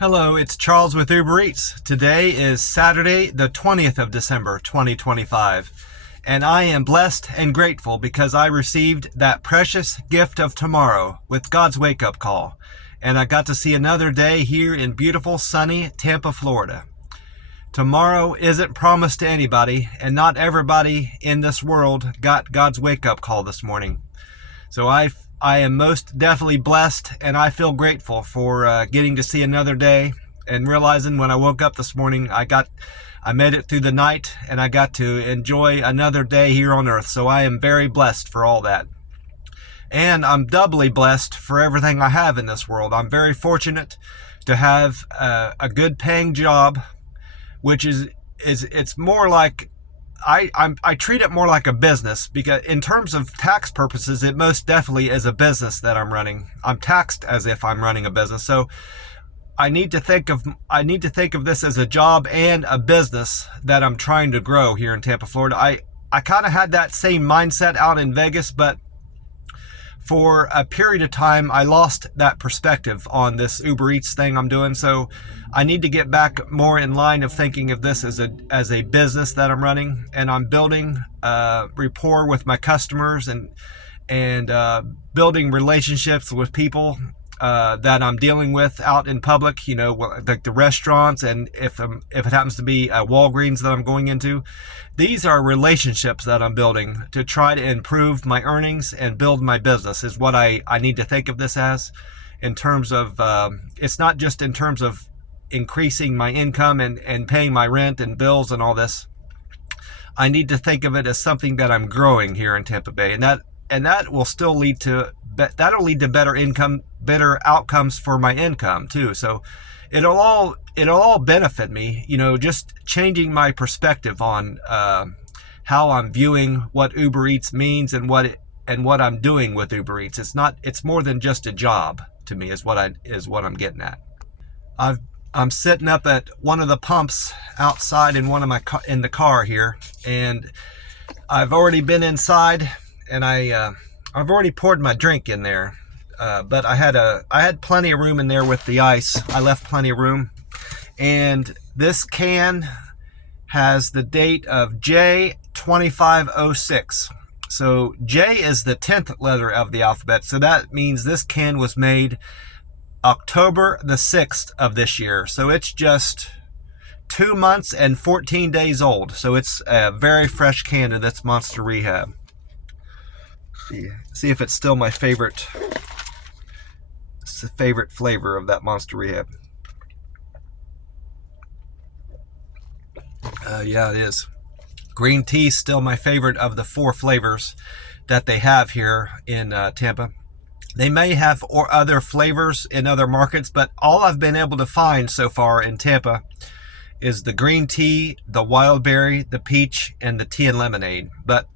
Hello, it's Charles with Uber Eats. Today is Saturday, the 20th of December, 2025. And I am blessed and grateful because I received that precious gift of tomorrow with God's wake-up call. And I got to see another day here in beautiful, sunny Tampa, Florida. Tomorrow isn't promised to anybody, and not everybody in this world got God's wake-up call this morning. So I am most definitely blessed, and I feel grateful for getting to see another day and realizing when I woke up this morning, I made it through the night and I got to enjoy another day here on earth. So I am very blessed for all that. And I'm doubly blessed for everything I have in this world. I'm very fortunate to have a good paying job, which it's more like I treat it more like a business, because in terms of tax purposes, it most definitely is a business that I'm running. I'm taxed as if I'm running a business. So I need to think of this as a job and a business that I'm trying to grow here in Tampa, Florida. I kind of had that same mindset out in Vegas, but for a period of time, I lost that perspective on this Uber Eats thing I'm doing. So I need to get back more in line of thinking of this as a business that I'm running, and I'm building rapport with my customers and building relationships with people that I'm dealing with out in public. You know, like the restaurants, and if it happens to be a Walgreens that I'm going into, these are relationships that I'm building to try to improve my earnings and build my business, is what I need to think of this as, in terms of, it's not just in terms of increasing my income and paying my rent and bills and all this. I need to think of it as something that I'm growing here in Tampa Bay, and that will still lead to better income, better outcomes for my income too. So it'll all benefit me, you know, just changing my perspective on how I'm viewing what Uber Eats means and what I'm doing with Uber Eats. It's more than just a job to me, is what I'm getting at. I'm sitting up at one of the pumps outside in in the car here, and I've already been inside, and I've already poured my drink in there. But I had plenty of room in there with the ice. I left plenty of room. And this can has the date of J2506. So J is the 10th letter of the alphabet. So that means this can was made October the 6th of this year. So it's just 2 months and 14 days old. So it's a very fresh can of this Monster Rehab. See if it's still my favorite. It's the favorite flavor of that Monster Rehab. Yeah, it is. Green tea is still my favorite of the 4 flavors that they have here in Tampa. They may have other flavors in other markets, but all I've been able to find so far in Tampa is the green tea, the wild berry, the peach, and the tea and lemonade. But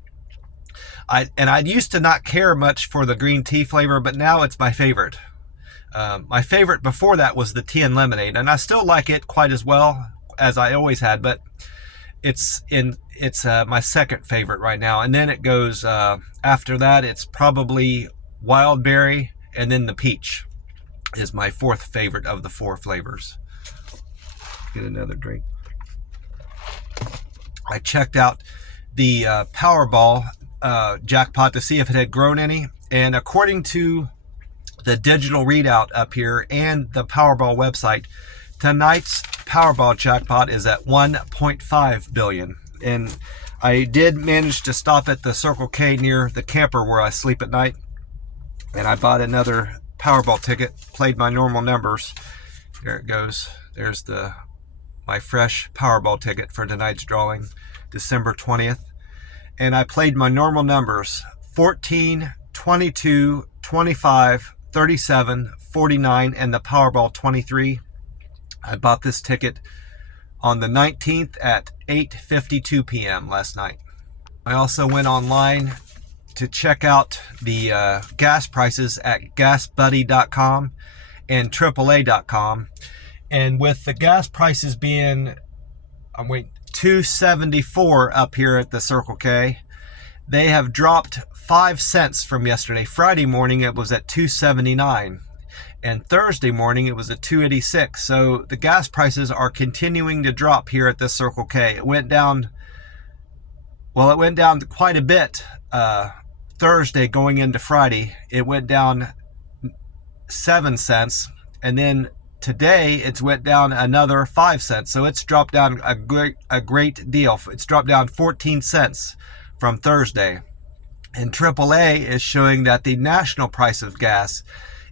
I used to not care much for the green tea flavor, but now it's my favorite. My favorite before that was the tea and lemonade, and I still like it quite as well as I always had, but it's my second favorite right now. And then it goes after that, it's probably wild berry, and then the peach is my 4th favorite of the 4 flavors. Get another drink. I checked out the Powerball jackpot to see if it had grown any, and according to the digital readout up here and the Powerball website, tonight's Powerball jackpot is at 1.5 billion. And I did manage to stop at the Circle K near the camper where I sleep at night, and I bought another Powerball ticket, played my normal numbers. There it goes. There's my fresh Powerball ticket for tonight's drawing, December 20th. And I played my normal numbers: 14, 22, 25, 37, 49, and the Powerball 23. I bought this ticket on the 19th at 8:52 p.m. last night. I also went online to check out the gas prices at gasbuddy.com and AAA.com. And with the gas prices being, $2.74 up here at the Circle K, they have dropped 5 cents from yesterday. Friday morning it was at $2.79. And Thursday morning, it was at 286. So the gas prices are continuing to drop here at this Circle K. It went down, well, it went down quite a bit Thursday going into Friday. It went down 7 cents. And then today, it's went down another 5 cents. So it's dropped down a great deal. It's dropped down 14 cents from Thursday. And AAA is showing that the national price of gas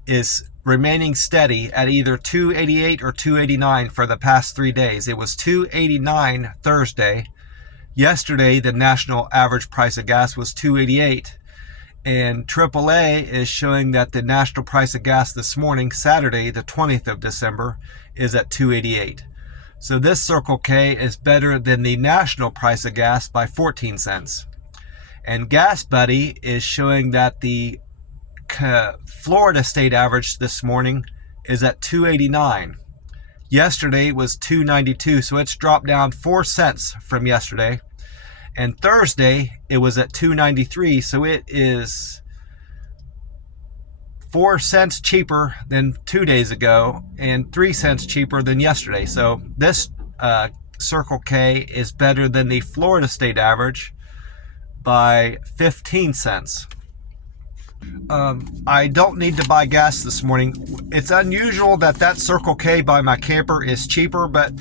is remaining steady at either 288 or 289 for the past 3 days. It was 289 Thursday. Yesterday, the national average price of gas was 288. And AAA is showing that the national price of gas this morning, Saturday, the 20th of December, is at 288. So this Circle K is better than the national price of gas by 14 cents. And Gas Buddy is showing that the Florida state average this morning is at 289. Yesterday it was 292, so it's dropped down 4 cents from yesterday. And Thursday it was at 293, so it is 4 cents cheaper than 2 days ago and 3 cents cheaper than yesterday. So this Circle K is better than the Florida state average by 15 cents. I don't need to buy gas this morning. It's unusual that Circle K by my camper is cheaper, but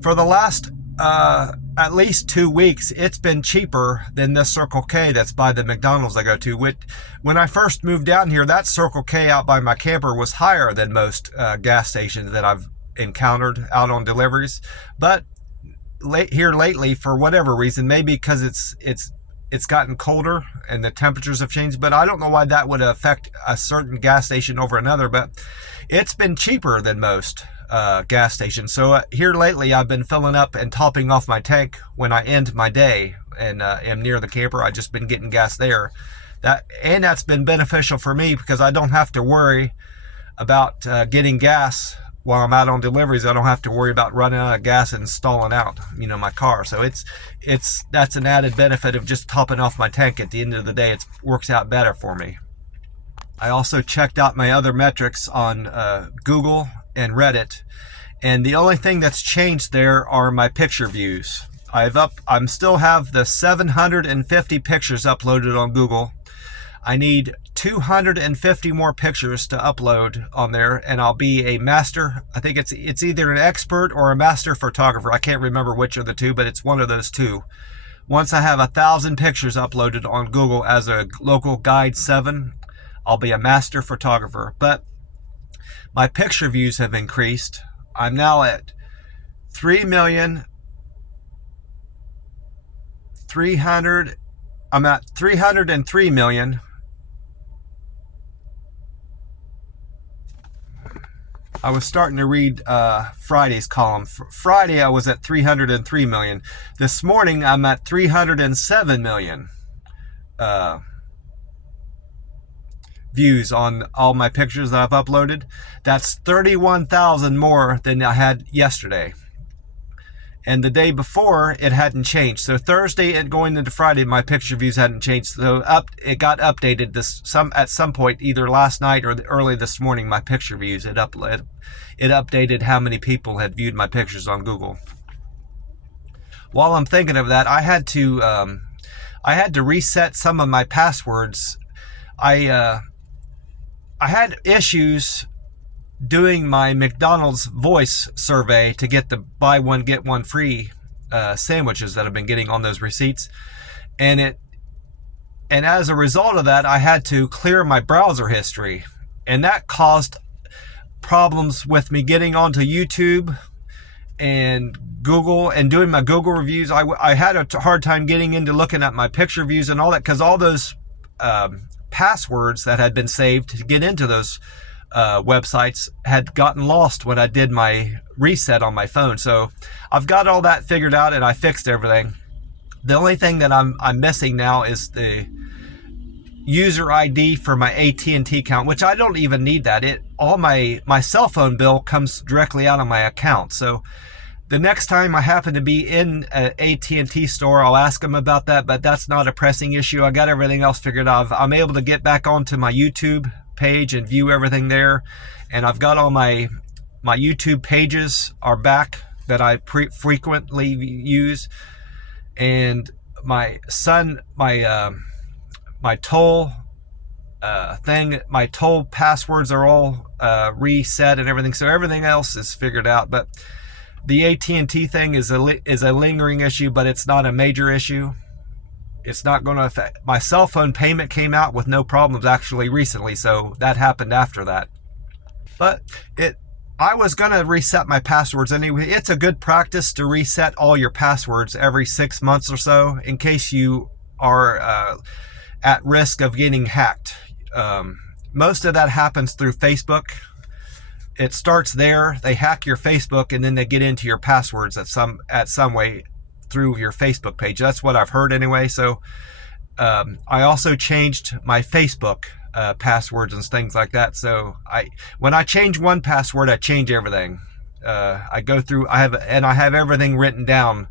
for the last at least 2 weeks, it's been cheaper than this Circle K that's by the McDonald's I go to. When I first moved down here, that Circle K out by my camper was higher than most gas stations that I've encountered out on deliveries. But here lately, for whatever reason, maybe because it's gotten colder and the temperatures have changed, but I don't know why that would affect a certain gas station over another, but it's been cheaper than most gas stations. So here lately, I've been filling up and topping off my tank when I end my day and am near the camper. I've just been getting gas there. That's been beneficial for me because I don't have to worry about getting gas while I'm out on deliveries. I don't have to worry about running out of gas and stalling out, my car. So that's an added benefit of just topping off my tank at the end of the day. It works out better for me. I also checked out my other metrics on Google and Reddit, and the only thing that's changed there are my picture views. I'm still have the 750 pictures uploaded on Google. I need 250 more pictures to upload on there, and I'll be a master. I think it's either an expert or a master photographer. I can't remember which of the two, but it's one of those two. Once I have 1,000 pictures uploaded on Google as a local guide 7, I'll be a master photographer. But my picture views have increased. I'm now at 303 million. I was starting to read Friday's column. Friday I was at 303 million. This morning I'm at 307 million views on all my pictures that I've uploaded. That's 31,000 more than I had yesterday. And the day before, it hadn't changed. So Thursday and going into Friday, my picture views hadn't changed. So it got updated at some point, either last night or early this morning. My picture views it updated how many people had viewed my pictures on Google. While I'm thinking of that, I had to reset some of my passwords. I had issues doing my McDonald's voice survey to get the buy one get one free sandwiches that I've been getting on those receipts, and as a result of that, I had to clear my browser history, and that caused problems with me getting onto YouTube and Google and doing my Google reviews. I had a hard time getting into looking at my picture views and all that, because all those passwords that had been saved to get into those websites had gotten lost when I did my reset on my phone. So I've got all that figured out and I fixed everything. The only thing that I'm missing now is the user ID for my AT&T account, which I don't even need that. All my cell phone bill comes directly out of my account. So the next time I happen to be in an AT&T store, I'll ask them about that, but that's not a pressing issue. I got everything else figured out. I'm able to get back onto my YouTube page and view everything there. And I've got all my YouTube pages are back that I frequently use. And my toll my toll passwords are all reset and everything. So everything else is figured out. But the AT&T thing is a lingering issue, but it's not a major issue. It's not going to affect. My cell phone payment came out with no problems actually recently, so that happened after that. But I was going to reset my passwords anyway. It's a good practice to reset all your passwords every 6 months or so in case you are at risk of getting hacked. Most of that happens through Facebook. It starts there. They hack your Facebook and then they get into your passwords at some way through your Facebook page. That's what I've heard anyway. So I also changed my Facebook passwords and things like that. So when I change one password, I change everything. I go through. I have everything written down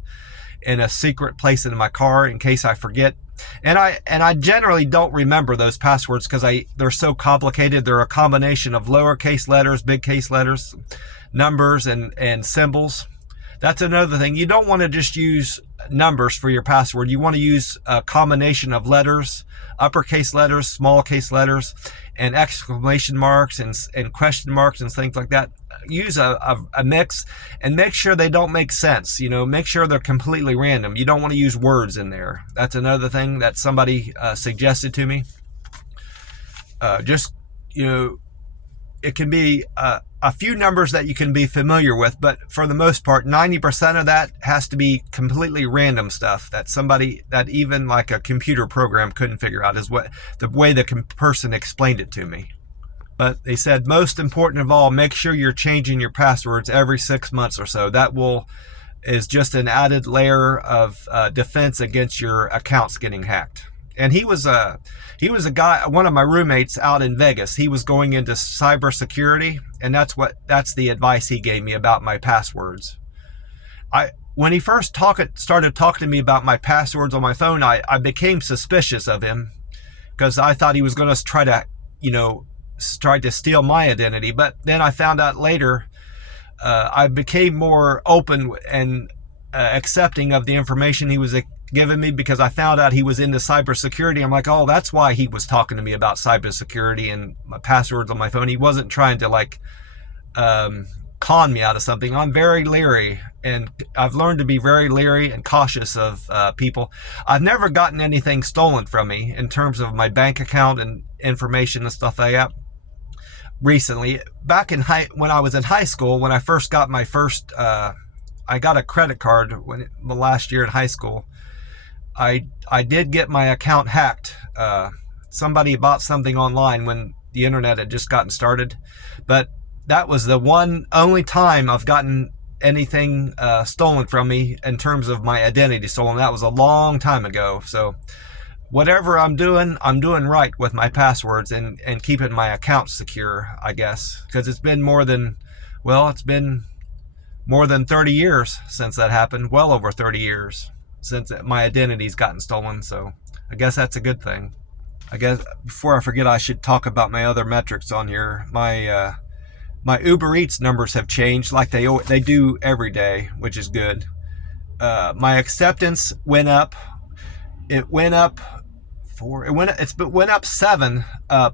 in a secret place in my car in case I forget. And I generally don't remember those passwords because they're so complicated. They're a combination of lowercase letters, big case letters, numbers, and symbols. That's another thing. You don't want to just use numbers for your password. You want to use a combination of letters, uppercase letters, small case letters, and exclamation marks and question marks and things like that. Use a mix and make sure they don't make sense. Make sure they're completely random. You don't want to use words in there. That's another thing that somebody suggested to me. It can be a few numbers that you can be familiar with, but for the most part, 90% of that has to be completely random stuff that even like a computer program couldn't figure out, is what the way the person explained it to me. But they said, most important of all, make sure you're changing your passwords every 6 months or so. That is just an added layer of defense against your accounts getting hacked. And he was a guy, one of my roommates out in Vegas. He was going into cybersecurity, and that's the advice he gave me about my passwords. When he first started talking to me about my passwords on my phone, I became suspicious of him because I thought he was going to try to steal my identity. But then I found out later, I became more open and accepting of the information he was giving me because I found out he was into cybersecurity. I'm like, oh, that's why he was talking to me about cybersecurity and my passwords on my phone. He wasn't trying to con me out of something. I'm very leery, and I've learned to be very leery and cautious of people. I've never gotten anything stolen from me in terms of my bank account and information and stuff like that. Recently, back when I was in high school, when I first got my first, I got a credit card the last year in high school. I did get my account hacked. Somebody bought something online when the internet had just gotten started, but that was the only time I've gotten anything stolen from me in terms of my identity stolen. That was a long time ago. So whatever I'm doing right with my passwords and keeping my account secure, I guess, because it's been more than 30 years since that happened. Well over 30 years since my identity's gotten stolen. So I guess that's a good thing. I guess before I forget, I should talk about my other metrics on here. My Uber Eats numbers have changed like they do every day, which is good. My acceptance went up. It went up 7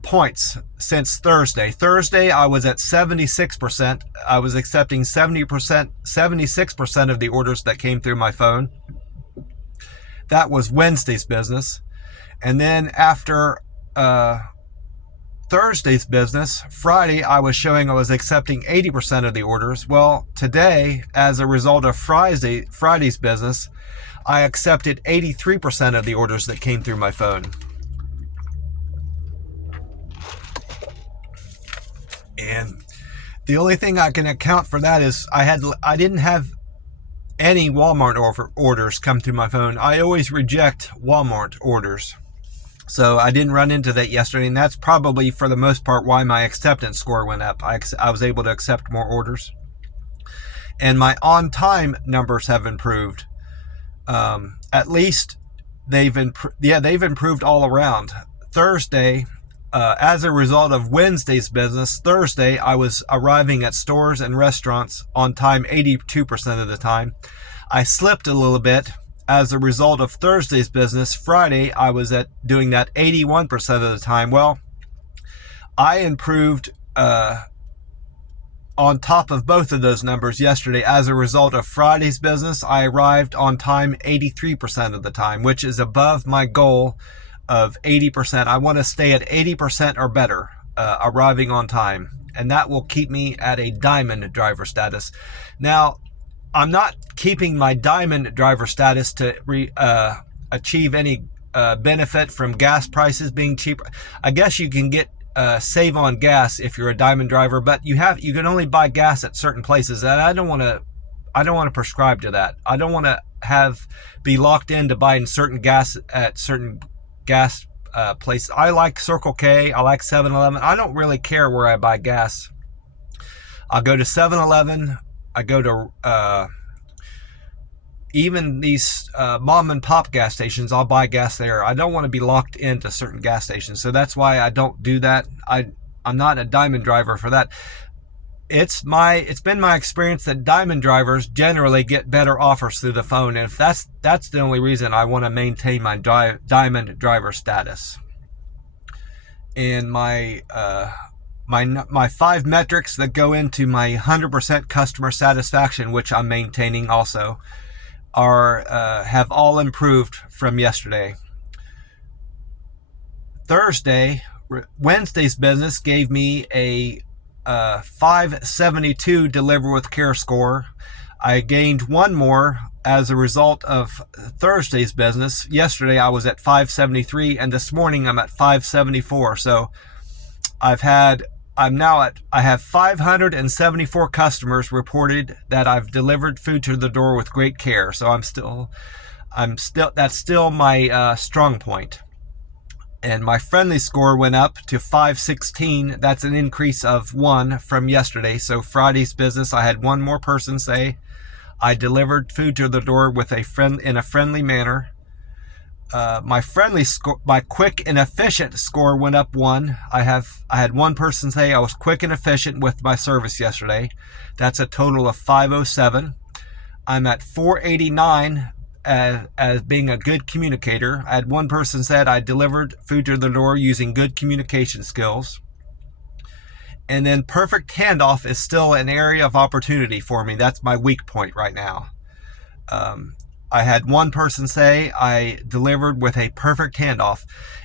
points since Thursday. Thursday I was at 76%. I was accepting 76% of the orders that came through my phone. That was Wednesday's business. And then after Thursday's business, Friday I was accepting 80% of the orders. Well, today, as a result of Friday's business, I accepted 83% of the orders that came through my phone. And the only thing I can account for that is I didn't have any Walmart orders come through my phone. I always reject Walmart orders. So I didn't run into that yesterday, and that's probably for the most part why my acceptance score went up. I was able to accept more orders. And my on-time numbers have improved. At least they've improved all around. Thursday, as a result of Wednesday's business, Thursday I was arriving at stores and restaurants on time 82% of the time. I slipped a little bit as a result of Thursday's business. Friday I was at doing that 81% of the time. Well, I improved on top of both of those numbers yesterday. As a result of Friday's business, I arrived on time 83% of the time, which is above my goal of 80%. I want to stay at 80% or better arriving on time, and that will keep me at a diamond driver status. Now, I'm not keeping my diamond driver status to achieve any benefit from gas prices being cheaper. I guess you can get save on gas if you're a diamond driver, but you can only buy gas at certain places, and I don't want to prescribe to that. I don't want to be locked into buying certain gas at certain gas places. I like Circle K, I like 7-Eleven. I don't really care where I buy gas. I'll go to 7-Eleven. I go to even these mom and pop gas stations. I'll buy gas there. I don't want to be locked into certain gas stations, so that's why I don't do that. I'm not a diamond driver for that. It's been my experience that diamond drivers generally get better offers through the phone, and if that's the only reason I want to maintain my diamond driver status. And my 5 metrics that go into my 100% customer satisfaction, which I'm maintaining also, have all improved from yesterday. Wednesday's business gave me a 572 deliver with care score. I gained one more as a result of Thursday's business. Yesterday I was at 573, and this morning I'm at 574. So I have 574 customers reported that I've delivered food to the door with great care. So that's still my strong point. And my friendly score went up to 516. That's an increase of 1 from yesterday. So Friday's business, I had one more person say I delivered food to the door in a friendly manner. My quick and efficient score went up 1. I had one person say I was quick and efficient with my service yesterday. That's a total of 507. I'm at 489 as being a good communicator. I had one person said I delivered food to the door using good communication skills. And then perfect handoff is still an area of opportunity for me. That's my weak point right now. I had one person say I delivered with a perfect handoff.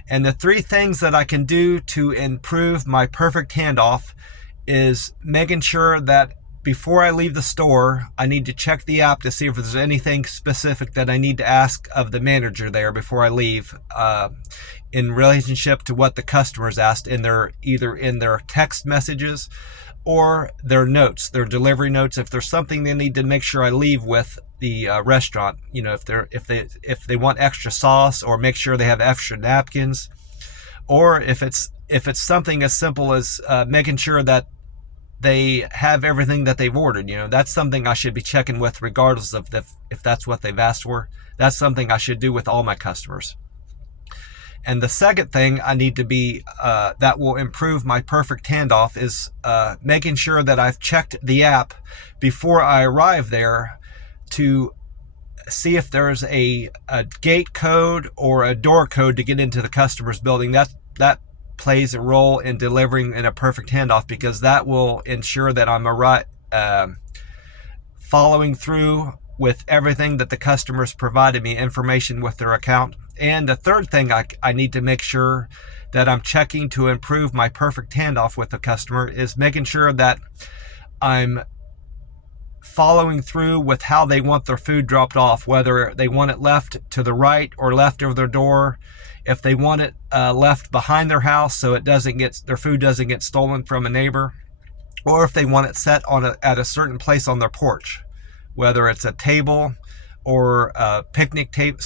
And the 3 things that I can do to improve my perfect handoff is making sure that before I leave the store, I need to check the app to see if there's anything specific that I need to ask of the manager there before I leave, in relationship to what the customers asked either in their text messages or their notes, their delivery notes. If there's something they need to make sure I leave with the restaurant, if they want extra sauce, or make sure they have extra napkins, or if it's something as simple as making sure that they have everything that they've ordered. That's something I should be checking with regardless of if that's what they've asked for. That's something I should do with all my customers. And the second thing I need to be that will improve my perfect handoff is making sure that I've checked the app before I arrive there to see if there's a gate code or a door code to get into the customer's building. That plays a role in delivering in a perfect handoff, because that will ensure that I'm following through with everything that the customers provided me information with their account. And the third thing I need to make sure that I'm checking to improve my perfect handoff with the customer is making sure that I'm following through with how they want their food dropped off, whether they want it left to the right or left of their door, if they want it left behind their house so their food doesn't get stolen from a neighbor, or if they want it set at a certain place on their porch, whether it's a table or a picnic table.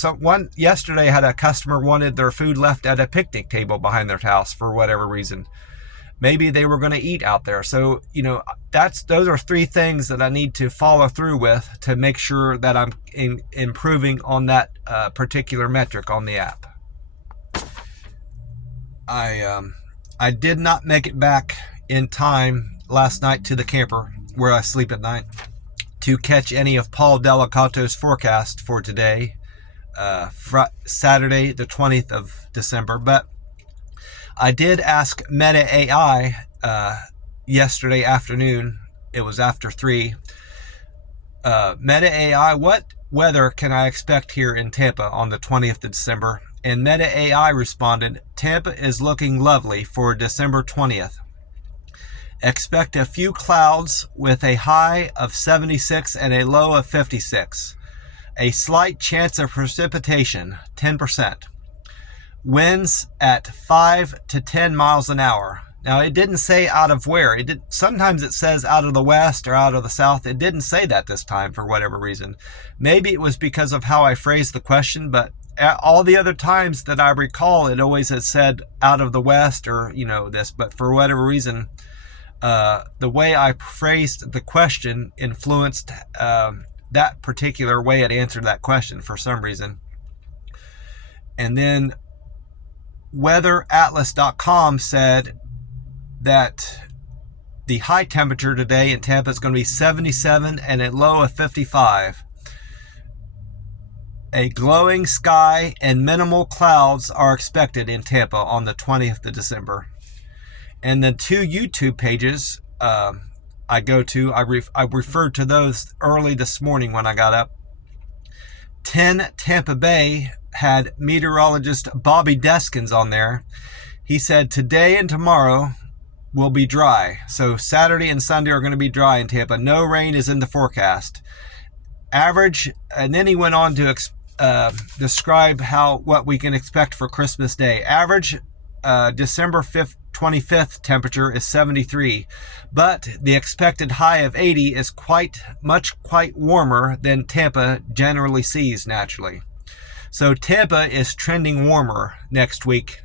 Yesterday I had a customer wanted their food left at a picnic table behind their house for whatever reason. Maybe they were going to eat out there. So, those are 3 things that I need to follow through with to make sure that I'm improving on that particular metric on the app. I I did not make it back in time last night to the camper where I sleep at night to catch any of Paul Delicato's forecast for today, Saturday, the 20th of December. But I did ask Meta AI yesterday afternoon. It was after 3. Meta AI, what weather can I expect here in Tampa on the 20th of December? And Meta AI responded, Tampa is looking lovely for December 20th. Expect a few clouds with a high of 76 and a low of 56. A slight chance of precipitation, 10%. Winds at 5 to 10 miles an hour. Now, it didn't say out of where. Sometimes it says out of the west or out of the south. It didn't say that this time for whatever reason. Maybe it was because of how I phrased the question, but all the other times that I recall, it always has said out of the west or, this. But for whatever reason, the way I phrased the question influenced that particular way it answered that question for some reason. And then weatheratlas.com said that the high temperature today in Tampa is going to be 77 and a low of 55. A glowing sky and minimal clouds are expected in Tampa on the 20th of December. And the 2 YouTube pages I go to, I referred to those early this morning when I got up. 10 Tampa Bay had meteorologist Bobby Deskins on there. He said today and tomorrow will be dry. So Saturday and Sunday are going to be dry in Tampa. No rain is in the forecast. Average, and then he went on to describe what we can expect for Christmas Day. Average December 25th temperature is 73, but the expected high of 80 is quite warmer than Tampa generally sees naturally. So Tampa is trending warmer next week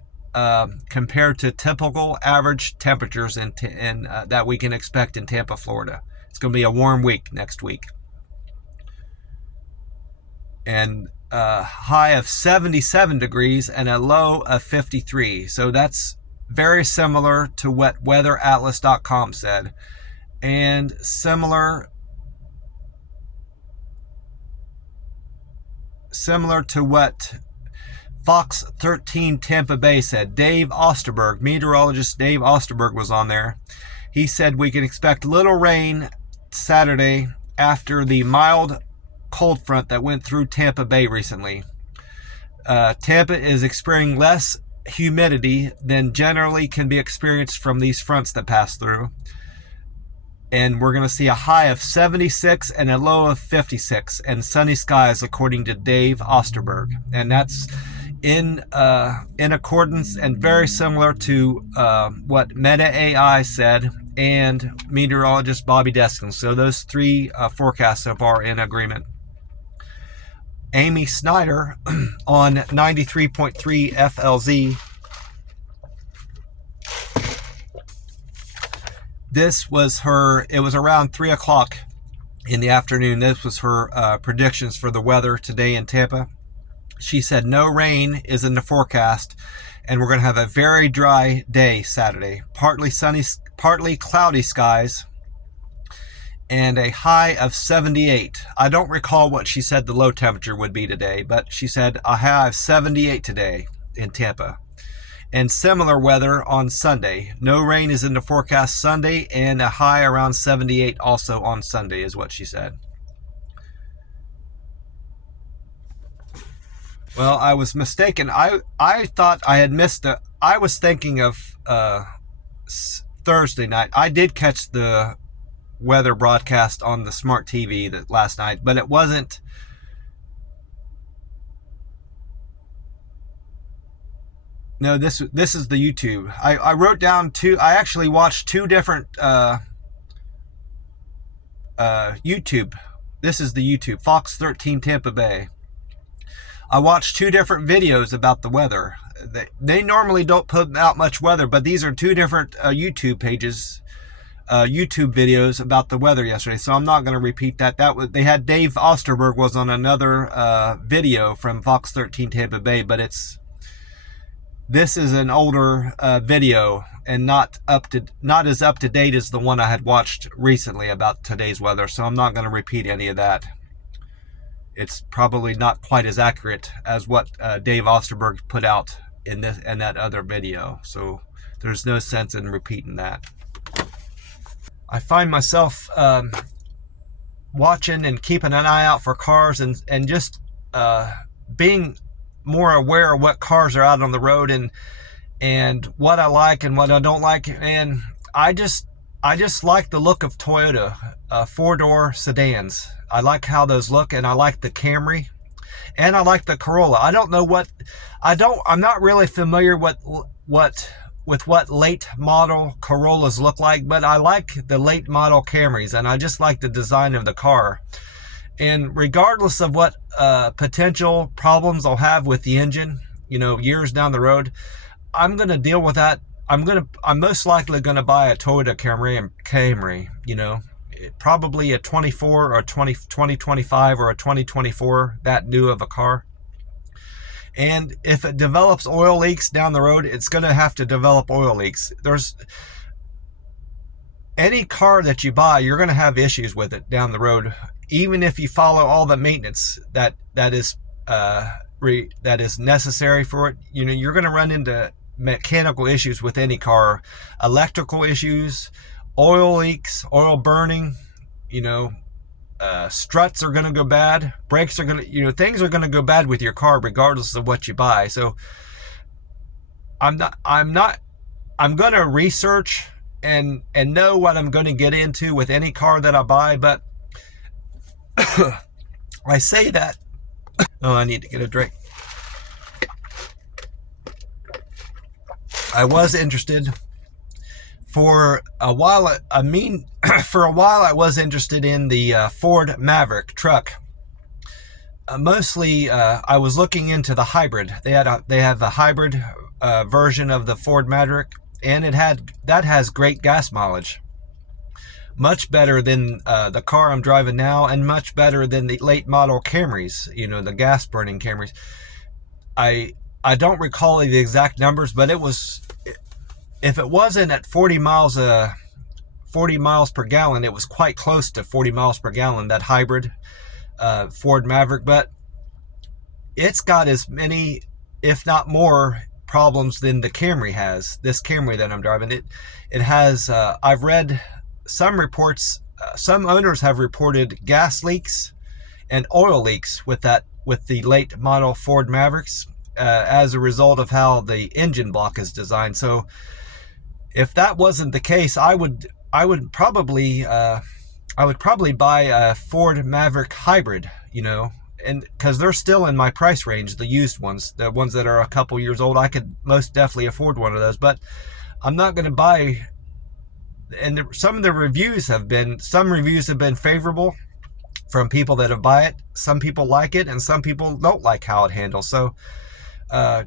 compared to typical average temperatures that we can expect in Tampa, Florida. It's going to be a warm week next week. And high of 77 degrees and a low of 53. So that's very similar to what weatheratlas.com said, and similar to what Fox 13 Tampa Bay said. Dave Osterberg, meteorologist Dave Osterberg, was on there. He said we can expect little rain Saturday after the mild cold front that went through Tampa Bay recently. Tampa is experiencing less humidity than generally can be experienced from these fronts that pass through. And we're going to see a high of 76 and a low of 56 and sunny skies, according to Dave Osterberg. And that's in accordance and very similar to what Meta AI said and meteorologist Bobby Deskins. So those 3 forecasts so far in agreement. Amy Snyder on 93.3 FLZ. It was around 3 o'clock in the afternoon. This was her predictions for the weather today in Tampa. She said no rain is in the forecast, and we're going to have a very dry day Saturday. Partly sunny, partly cloudy skies, and a high of 78. I don't recall what she said the low temperature would be today, but she said a high of 78 today in Tampa. And similar weather on Sunday. No rain is in the forecast Sunday, and a high around 78 also on Sunday is what she said. Well, I was mistaken. I thought I had missed I was thinking of Thursday night. I did catch the weather broadcast on the smart TV last night, but it wasn't. No, this is the YouTube. I wrote down I actually watched 2 different YouTube. This is the YouTube, Fox 13 Tampa Bay. I watched 2 different videos about the weather. They normally don't put out much weather, but these are 2 different YouTube pages, YouTube videos about the weather yesterday. So I'm not going to repeat that. They had Dave Osterberg was on another video from Fox 13 Tampa Bay, but This is an older video and not as up to date as the one I had watched recently about today's weather, so I'm not going to repeat any of that. It's probably not quite as accurate as what Dave Osterberg put out in that other video, so there's no sense in repeating that. I find myself watching and keeping an eye out for cars, and just being more aware of what cars are out on the road, and what I like and what I don't like. And I just like the look of Toyota 4-door sedans. I like how those look, and I like the Camry, and I like the Corolla. I don't know what I'm not really familiar with what late model Corollas look like, but I like the late model Camrys, and I just like the design of the car. And regardless of what potential problems I'll have with the engine, years down the road, I'm going to deal with that. I'm most likely going to buy a Toyota Camry, probably a 24 or 2025 or a 2024, that new of a car. And if it develops oil leaks down the road, it's going to have to develop oil leaks. There's any car that you buy, you're going to have issues with it down the road, even if you follow all the maintenance that is necessary for it. You're going to run into mechanical issues with any car, electrical issues, oil leaks, oil burning. Struts are going to go bad, brakes are going to, things are going to go bad with your car regardless of what you buy. So I'm going to research and know what I'm going to get into with any car that I buy. But I say that oh, I need to get a drink. I was interested for a while. For a while I was interested in the Ford Maverick truck. Mostly I was looking into the hybrid. They have a hybrid version of the Ford Maverick, and that has great gas mileage, much better than the car I'm driving now, and much better than the late model Camrys, the gas burning Camrys. I don't recall the exact numbers, but if it wasn't at 40 miles per gallon, it was quite close to 40 miles per gallon, that hybrid Ford Maverick. But it's got as many, if not more, problems than the Camry has. This Camry that I'm driving, it has I've read some reports, some owners have reported gas leaks and oil leaks with the late model Ford Mavericks as a result of how the engine block is designed. So if that wasn't the case, I would probably buy a Ford Maverick hybrid, and because they're still in my price range, the used ones, the ones that are a couple years old. I could most definitely afford one of those, but I'm not going to buy. And some reviews have been favorable from people that have bought it. Some people like it, and some people don't like how it handles. So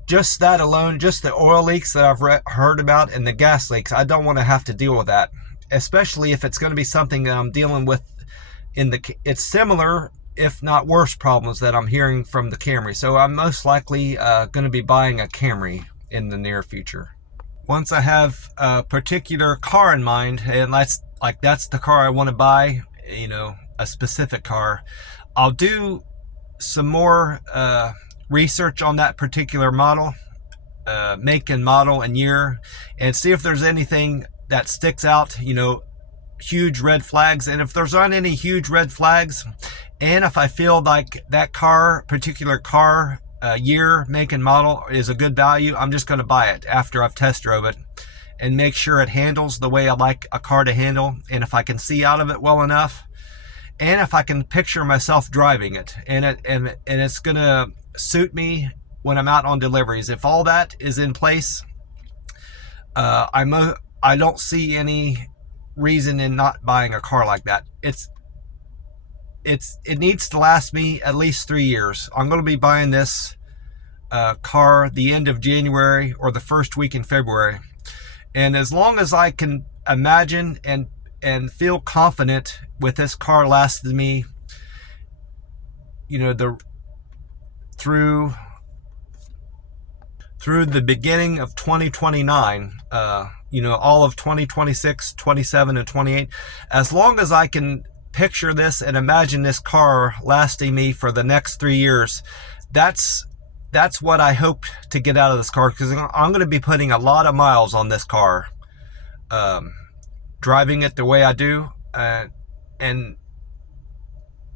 just that alone, just the oil leaks that I've heard about and the gas leaks, I don't want to have to deal with that, especially if it's going to be something that I'm dealing with it's similar, if not worse, problems that I'm hearing from the Camry. So I'm most likely going to be buying a Camry in the near future. Once I have a particular car in mind, and that's the car I want to buy, a specific car, I'll do some more research on that particular model, make and model and year, and see if there's anything that sticks out, huge red flags. And if there's not any huge red flags, and if I feel like that particular car, year, make and model is a good value, I'm just going to buy it after I've test drove it and make sure it handles the way I like a car to handle, and if I can see out of it well enough, and if I can picture myself driving it, and it's going to suit me when I'm out on deliveries. If all that is in place, I don't see any reason in not buying a car like that. It needs to last me at least 3 years. I'm going to be buying this car the end of January or the first week in February, and as long as I can imagine and feel confident with this car lasting me, through through the beginning of 2029, all of 2026, 27, and 28. As long as I can picture this and imagine this car lasting me for the next 3 years, that's what I hope to get out of this car, because I'm going to be putting a lot of miles on this car, driving it the way I do, and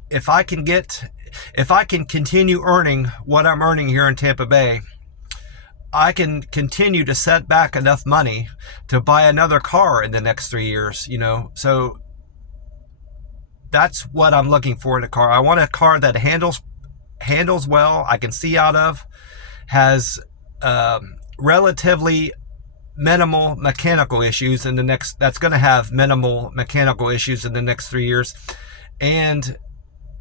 if I can continue earning what I'm earning here in Tampa Bay, I can continue to set back enough money to buy another car in the next 3 years, so that's what I'm looking for in a car. I want a car that handles well, I can see out of, has relatively minimal mechanical issues that's going to have minimal mechanical issues in the next 3 years, and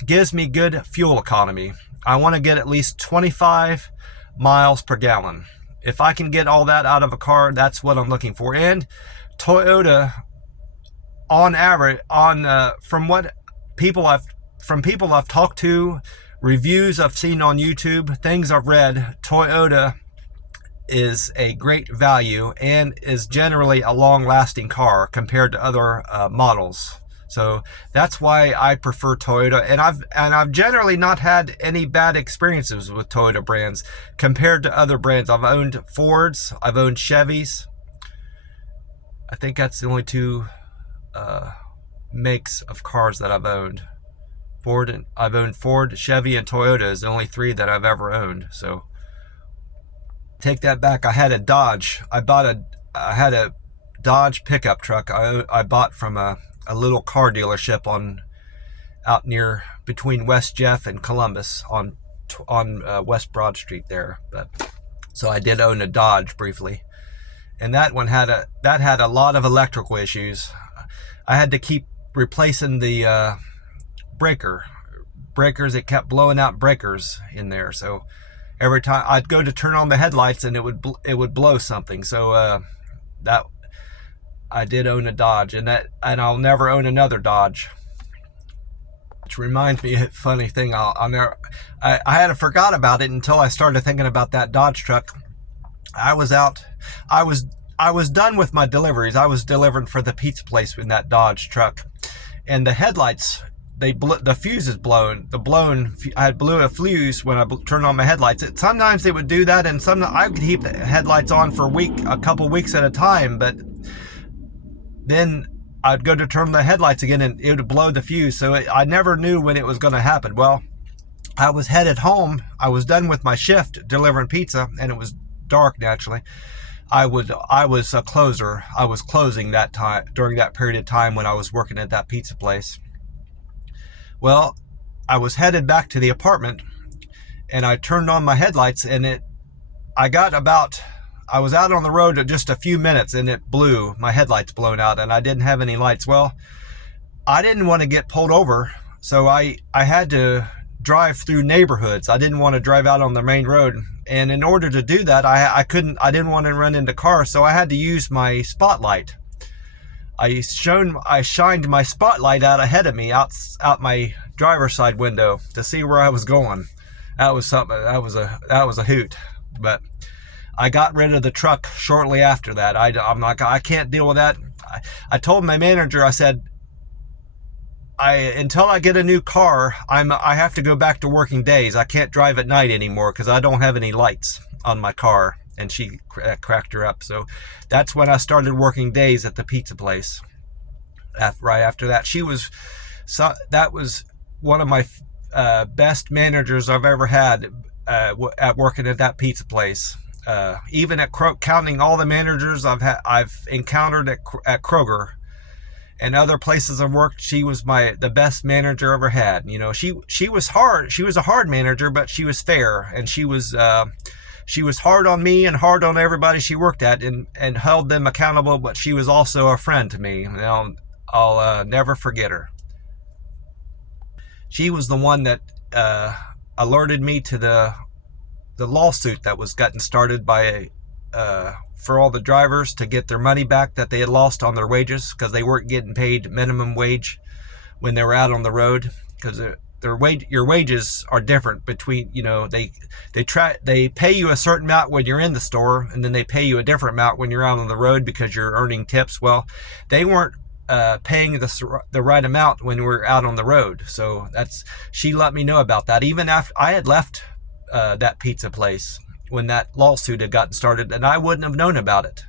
gives me good fuel economy. I want to get at least 25 miles per gallon. If I can get all that out of a car, that's what I'm looking for. And Toyota, on average, from people I've talked to, reviews I've seen on YouTube, things I've read, Toyota is a great value and is generally a long-lasting car compared to other models. So that's why I prefer Toyota, and I've generally not had any bad experiences with Toyota brands compared to other brands. I've owned Fords, I've owned Chevys. I think that's the only two makes of cars that I've owned. I've owned Ford, Chevy, and Toyota is the only three that I've ever owned. So take that back. I had a Dodge. I had a Dodge pickup truck I bought from a little car dealership out near between West Jeff and Columbus on West Broad Street there. So I did own a Dodge briefly, and that had a lot of electrical issues. I had to keep replacing the breakers. It kept blowing out breakers in there, so every time I'd go to turn on the headlights and it would blow something. So that I did own a Dodge, and I'll never own another Dodge. Which reminds me, a funny thing, I had forgot about it until I started thinking about that Dodge truck. I was done with my deliveries. I was delivering for the pizza place in that Dodge truck, and the headlights, the fuse is blown. I blew a fuse when I turned on my headlights. Sometimes they would do that, and sometimes I could keep the headlights on for a couple weeks at a time, but then I'd go to turn the headlights again and it would blow the fuse. So I never knew when it was going to happen. Well, I was headed home. I was done with my shift delivering pizza, and it was dark naturally. I was a closer. I was closing that time during that period of time when I was working at that pizza place. Well, I was headed back to the apartment, and I turned on my headlights, and I was out on the road at just a few minutes, and my headlights blown out, and I didn't have any lights. Well, I didn't want to get pulled over, so I had to drive through neighborhoods. I didn't want to drive out on the main road, and in order to do that, I didn't want to run into cars, so I had to use my spotlight. I shined my spotlight out ahead of me, out my driver's side window, to see where I was going. That was something. That was a hoot. But I got rid of the truck shortly after that. I'm like, I can't deal with that. I told my manager, I said, until I get a new car, I have to go back to working days. I can't drive at night anymore because I don't have any lights on my car. And she cracked her up. So that's when I started working days at the pizza place. Right after that, that was one of my best managers I've ever had at working at that pizza place. Even at counting all the managers I've encountered at Kroger and other places I've worked, she was the best manager I ever had. She was hard. She was a hard manager, but she was fair, and she was hard on me and hard on everybody she worked at, and held them accountable. But she was also a friend to me. I'll never forget her. She was the one that alerted me to the lawsuit that was gotten started for all the drivers to get their money back that they had lost on their wages because they weren't getting paid minimum wage when they were out on the road, because your wages are different between, they pay you a certain amount when you're in the store, and then they pay you a different amount when you're out on the road because you're earning tips. Well, they weren't paying the right amount when we're out on the road. So she let me know about that even after I had left that pizza place, when that lawsuit had gotten started, and I wouldn't have known about it.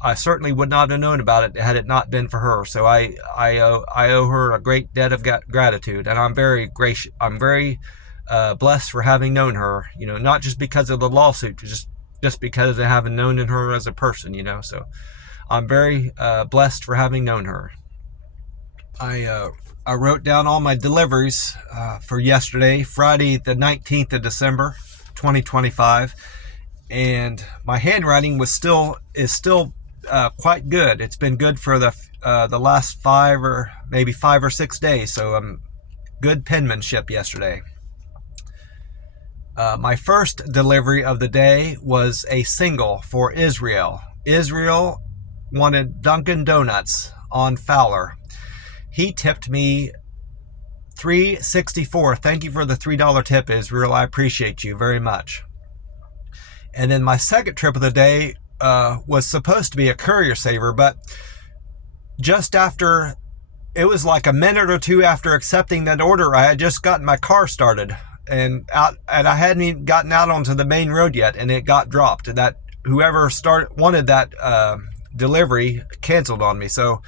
I certainly would not have known about it had it not been for her. So I owe her a great debt of gratitude, and I'm very gracious. I'm very blessed for having known her. Not just because of the lawsuit, just because of having known her as a person. So I'm very blessed for having known her. I wrote down all my deliveries for yesterday, Friday the 19th of December, 2025. And my handwriting is still quite good. It's been good for the last 5 or 6 days. So good penmanship yesterday. My first delivery of the day was a single for Israel. Israel wanted Dunkin' Donuts on Fowler. He tipped me $3.64. Thank you for the $3 tip, Israel. I appreciate you very much. And then my second trip of the day was supposed to be a courier saver, but just after, it was like a minute or two after accepting that order, I had just gotten my car started and I hadn't even gotten out onto the main road yet, and it got dropped. That whoever wanted that delivery canceled on me. So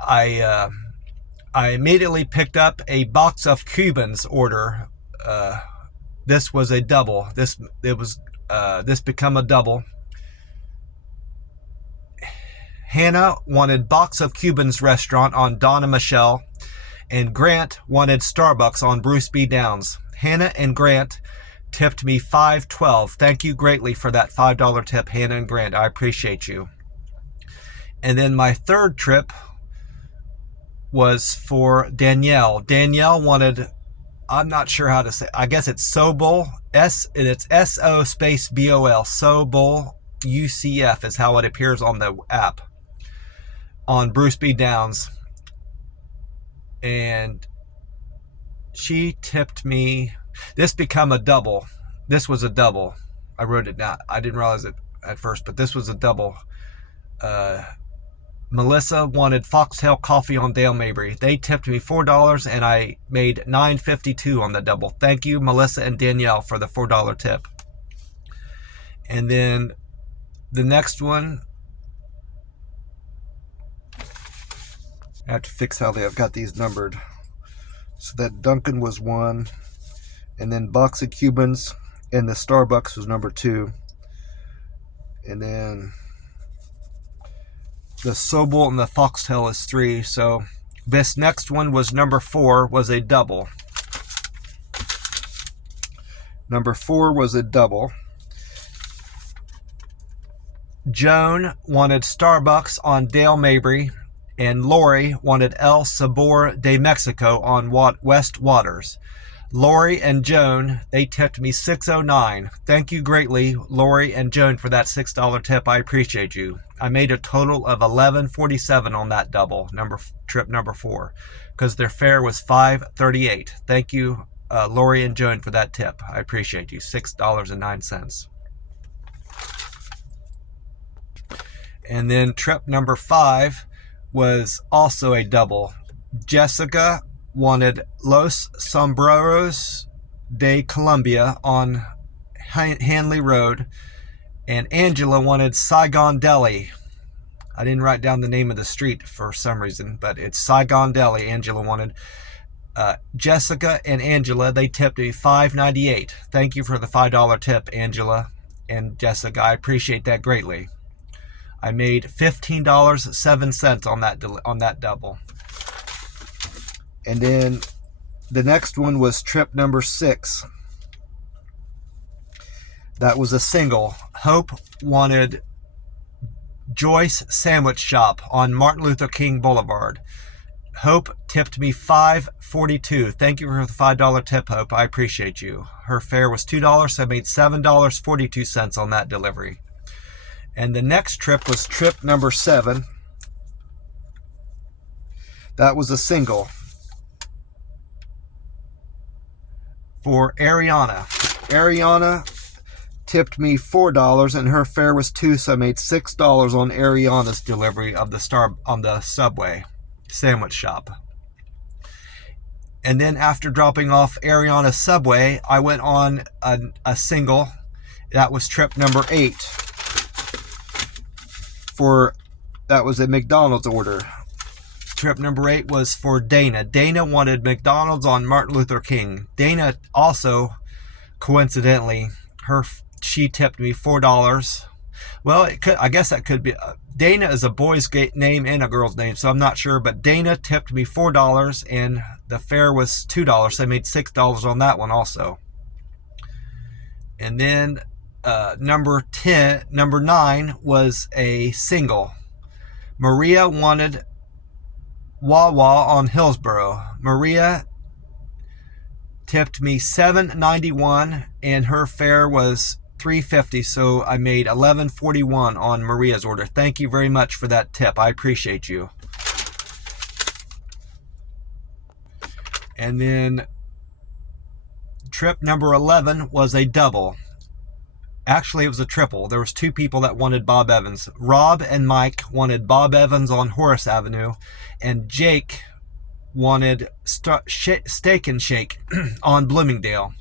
I immediately picked up a box of Cubans order. This was a double. This become a double. Hannah wanted Box of Cubans restaurant on Donna Michelle, and Grant wanted Starbucks on Bruce B. Downs. Hannah and Grant tipped me $5.12. Thank you greatly for that $5 tip, Hannah and Grant. I appreciate you. And then my third trip was for Danielle. Danielle wanted, I'm not sure how to say, I guess it's Sobol, it's S-O space B-O-L, Sobol UCF is how it appears on the app, on Bruce B. Downs. And she tipped me, this become a double. This was a double. I wrote it down. I didn't realize it at first, but this was a double. Melissa wanted Foxtail Coffee on Dale Mabry. They tipped me $4 and I made $9.52 on the double. Thank you, Melissa and Danielle, for the $4 tip. And then the next one, I have to fix how I've got these numbered. So that Dunkin' was 1, and then Box of Cubans and the Starbucks was number 2. And then the Sobel and the Foxtail is 3. So this next one was number 4, was a double. Number 4 was a double. Joan wanted Starbucks on Dale Mabry, and Lori wanted El Sabor de Mexico on West Waters. Lori and Joan, they tipped me $6.09. Thank you greatly, Lori and Joan, for that $6 tip. I appreciate you. I made a total of $11.47 on that double, trip number 4, because their fare was $5.38. Thank you, Lori and Joan, for that tip. I appreciate you. $6.09. And then trip number 5 was also a double. Jessica wanted Los Sombreros de Colombia on Hanley Road, and Angela wanted Saigon Deli. I didn't write down the name of the street for some reason, but it's Saigon Deli Angela wanted. Jessica and Angela, they tipped me $5.98. Thank you for the $5 tip, Angela and Jessica. I appreciate that greatly. I made $15.07 on that double. And then the next one was trip number 6. That was a single. Hope wanted Joyce Sandwich Shop on Martin Luther King Boulevard. Hope tipped me $5.42. Thank you for the $5 tip, Hope. I appreciate you. Her fare was $2, so I made $7.42 on that delivery. And the next trip was trip number 7. That was a single. for Ariana. Ariana tipped me $4 and her fare was $2, so I made $6 on Ariana's delivery of the Subway sandwich shop. And then after dropping off Ariana's Subway, I went on a single. That was trip number 8. That was a McDonald's order. Trip number 8 was for Dana. Dana wanted McDonald's on Martin Luther King. Dana also, coincidentally, she tipped me $4. Well, I guess that could be. Dana is a boy's name and a girl's name, so I'm not sure. But Dana tipped me $4, and the fare was $2, so I made $6 on that one also. And then number 9 was a single. Maria wanted Wawa on Hillsborough. Maria tipped me $7.91 and her fare was $3.50, so I made $11.41 on Maria's order. Thank you very much for that tip. I appreciate you. And then trip number 11 was a double. Actually, it was a triple. There was 2 people that wanted Bob Evans. Rob and Mike wanted Bob Evans on Horace Avenue, and Jake wanted Steak and Shake on Bloomingdale.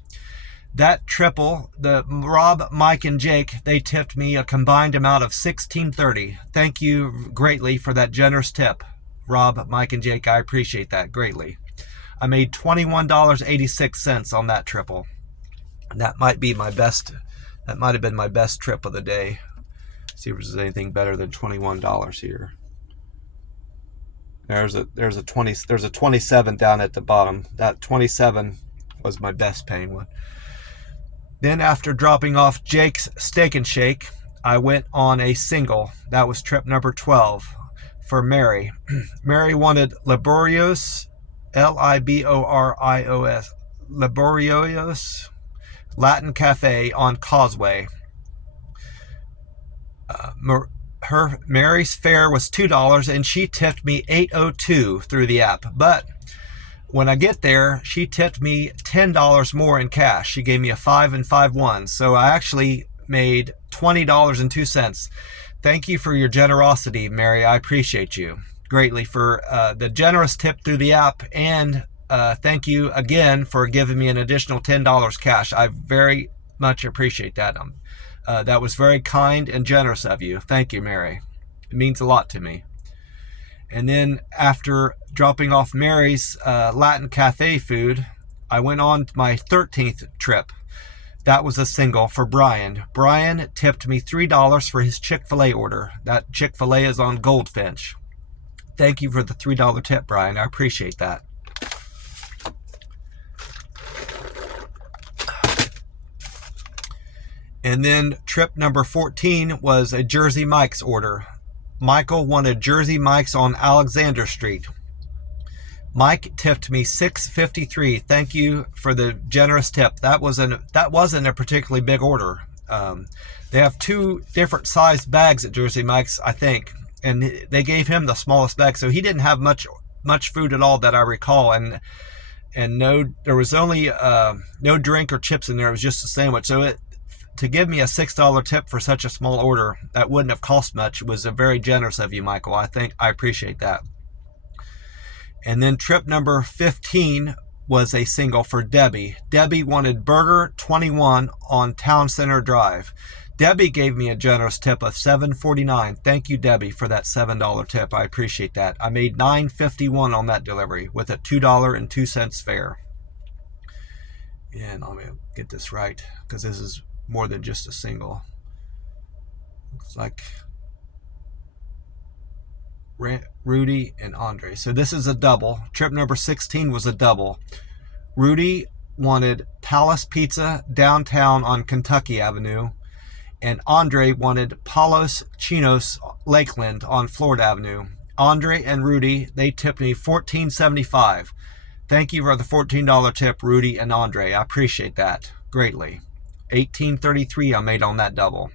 That triple, the Rob, Mike, and Jake, they tipped me a combined amount of $16.30. Thank you greatly for that generous tip, Rob, Mike, and Jake. I appreciate that greatly. I made $21.86 on that triple. That might be my best. That might have been my best trip of the day. Let's see if there's anything better than $21 here. There's a 27 down at the bottom. That 27 was my best paying one. Then after dropping off Jake's Steak and Shake, I went on a single. That was trip number 12 for Mary. Mary wanted Laborios, Liborios, Laborios Latin Cafe on Causeway. Mary's fare was $2 and she tipped me $8.02 through the app. But when I get there, she tipped me $10 more in cash. She gave me a 5 and 5-1. So I actually made $20.02. Thank you for your generosity, Mary. I appreciate you greatly for the generous tip through the app, and thank you again for giving me an additional $10 cash. I very much appreciate that. That was very kind and generous of you. Thank you, Mary. It means a lot to me. And then after dropping off Mary's Latin Cafe food, I went on my 13th trip. That was a single for Brian. Brian tipped me $3 for his Chick-fil-A order. That Chick-fil-A is on Goldfinch. Thank you for the $3 tip, Brian. I appreciate that. And then trip number 14 was a Jersey Mike's order. Michael wanted Jersey Mike's on Alexander Street. Mike tipped me $6.53. Thank you for the generous tip. That wasn't a particularly big order. They have 2 different sized bags at Jersey Mike's, I think, and they gave him the smallest bag, so he didn't have much food at all that I recall. And there was only no drink or chips in there. It was just a sandwich. So to give me a $6 tip for such a small order that wouldn't have cost much was very generous of you, Michael. I appreciate that. And then trip number 15 was a single for Debbie. Debbie wanted Burger 21 on Town Center Drive. Debbie gave me a generous tip of $7.49. Thank you, Debbie, for that $7 tip. I appreciate that. I made $9.51 on that delivery with a $2.02 fare. And let me get this right, because this is more than just a single. Looks like Rudy and Andre. So this is a double. Trip number 16 was a double. Rudy wanted Palace Pizza downtown on Kentucky Avenue, and Andre wanted Palos Chinos Lakeland on Florida Avenue. Andre and Rudy, they tipped me $14.75. Thank you for the $14 tip, Rudy and Andre. I appreciate that greatly. $18.33 I made on that double.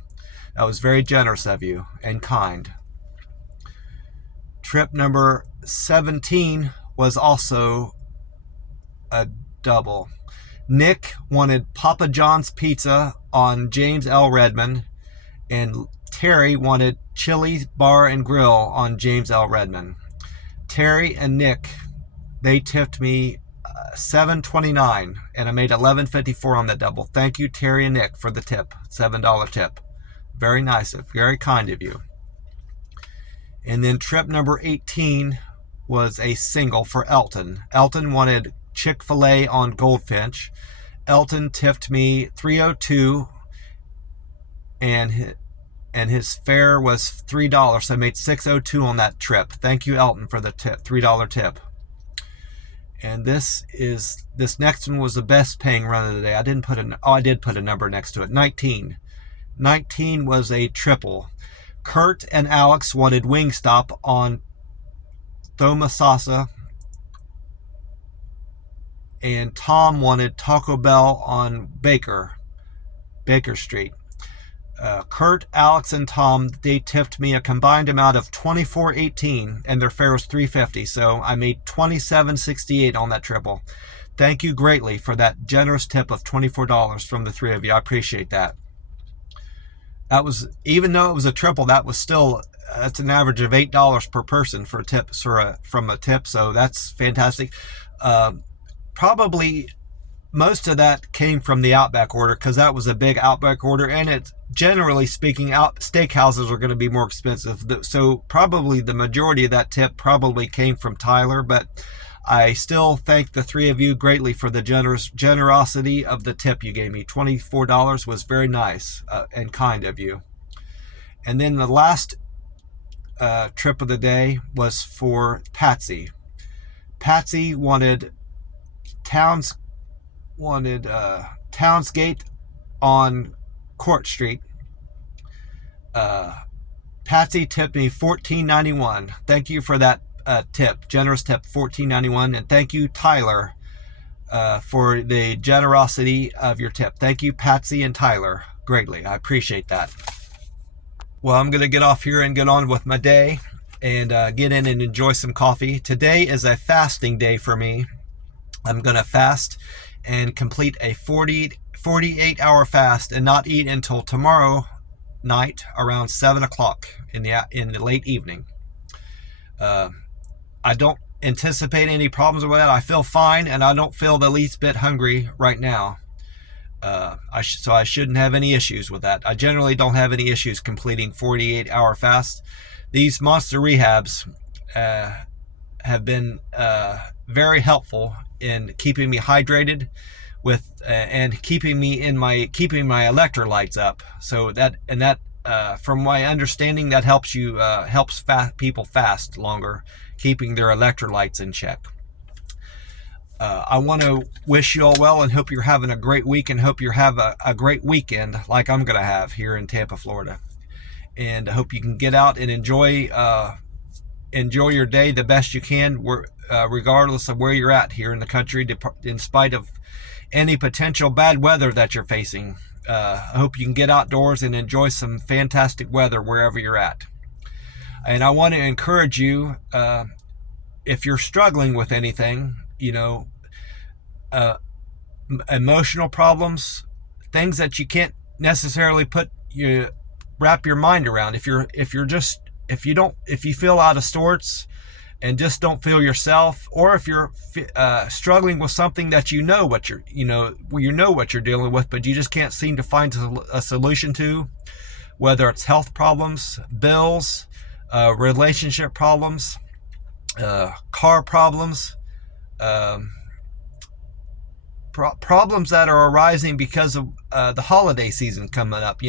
That was very generous of you and kind. Trip number 17 was also a double. Nick wanted Papa John's Pizza on James L. Redmond, and Terry wanted Chili's Bar and Grill on James L. Redmond. Terry and Nick, they tipped me $7.29, and I made $11.54 on the double. Thank you, Terry and Nick, for the tip, $7 tip. Very nice, very kind of you. And then trip number 18 was a single for Elton. Elton wanted Chick-fil-A on Goldfinch. Elton tipped me $3.02, and his fare was $3, so I made $6.02 on that trip. Thank you, Elton, for the tip, $3 tip. And this next one was the best paying run of the day. I did put a number next to it. 19 was a triple. Kurt and Alex wanted Wingstop on Thomasasa, and Tom wanted Taco Bell on Baker Street. Kurt, Alex, and Tom, they tipped me a combined amount of $24.18, and their fare was $3.50, so I made $27.68 on that triple. Thank you greatly for that generous tip of $24 from the three of you. I appreciate that. That was, even though it was a triple, that's an average of $8 per person for a tip, from a tip, so that's fantastic. Probably most of that came from the Outback order, because that was a big Outback order, and it's generally speaking, steakhouses are going to be more expensive. So probably the majority of that tip probably came from Tyler, but I still thank the three of you greatly for the generosity of the tip you gave me. $24 was very nice and kind of you. And then the last trip of the day was for Patsy. Patsy wanted Townsgate on Court Street. Patsy tipped me $14.91. Thank you for that tip, generous tip, $14.91. And thank you, Tyler, for the generosity of your tip. Thank you, Patsy and Tyler, greatly. I appreciate that. Well, I'm going to get off here and get on with my day and get in and enjoy some coffee. Today is a fasting day for me. I'm going to fast and complete a 48-hour fast and not eat until tomorrow night around 7 o'clock in the late evening. I don't anticipate any problems with that. I feel fine, and I don't feel the least bit hungry right now. So I shouldn't have any issues with that. I generally don't have any issues completing 48-hour fasts. These monster rehabs have been very helpful in keeping me hydrated and keeping my electrolytes up. So that from my understanding, that helps people fast longer, keeping their electrolytes in check. I want to wish you all well and hope you're having a great week, and hope you have a great weekend like I'm going to have here in Tampa, Florida. And I hope you can get out and enjoy your day the best you can, regardless of where you're at here in the country, in spite of any potential bad weather that you're facing. I hope you can get outdoors and enjoy some fantastic weather wherever you're at. And I want to encourage you, if you're struggling with anything, emotional problems, things that you can't necessarily wrap your mind around. If you feel out of sorts and just don't feel yourself, or if you're struggling with something that you know what you're dealing with, but you just can't seem to find a solution to, whether it's health problems, bills, relationship problems, car problems, problems that are arising because of the holiday season coming up.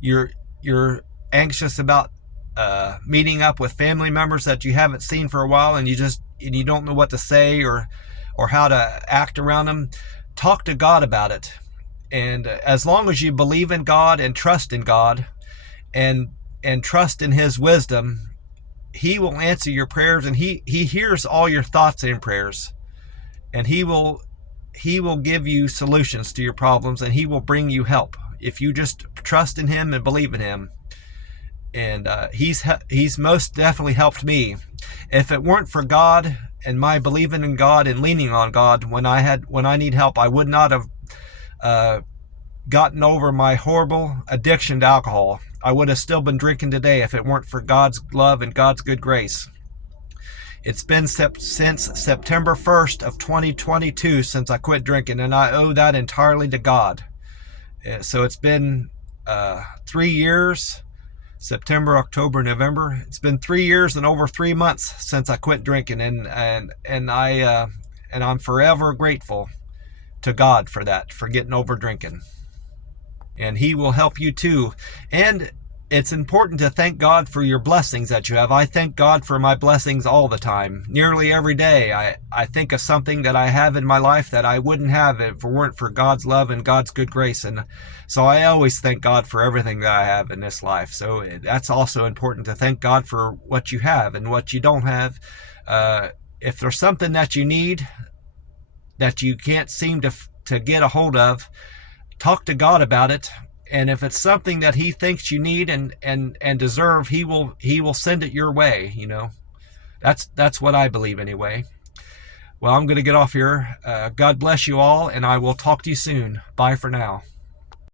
You're anxious about meeting up with family members that you haven't seen for a while, and you don't know what to say or how to act around them. Talk to God about it, and as long as you believe in God and trust in God and trust in His wisdom, He will answer your prayers, and He hears all your thoughts and prayers, and He will give you solutions to your problems, and He will bring you help if you just trust in Him and believe in Him. And He's most definitely helped me. If it weren't for God my believing in God and leaning on God when I need help. I would not have gotten over my horrible addiction to alcohol. I would have still been drinking today if it weren't for God's love and God's good grace. It's been since September 1st of 2022 since I quit drinking, and I owe that entirely to God. So it's been 3 years, September, October, November. It's been 3 years and over 3 months since I quit drinking, and I'm forever grateful to God for that, for getting over drinking. And He will help you too. And it's important to thank God for your blessings that you have. I thank God for my blessings all the time. Nearly every day I think of something that I have in my life that I wouldn't have if it weren't for God's love and God's good grace. And so I always thank God for everything that I have in this life. So that's also important, to thank God for what you have and what you don't have. If there's something that you need that you can't seem to get a hold of, talk to God about it. And if it's something that He thinks you need and deserve, He will send it your way. That's what I believe anyway. Well, I'm going to get off here. God bless you all, and I will talk to you soon. Bye for now.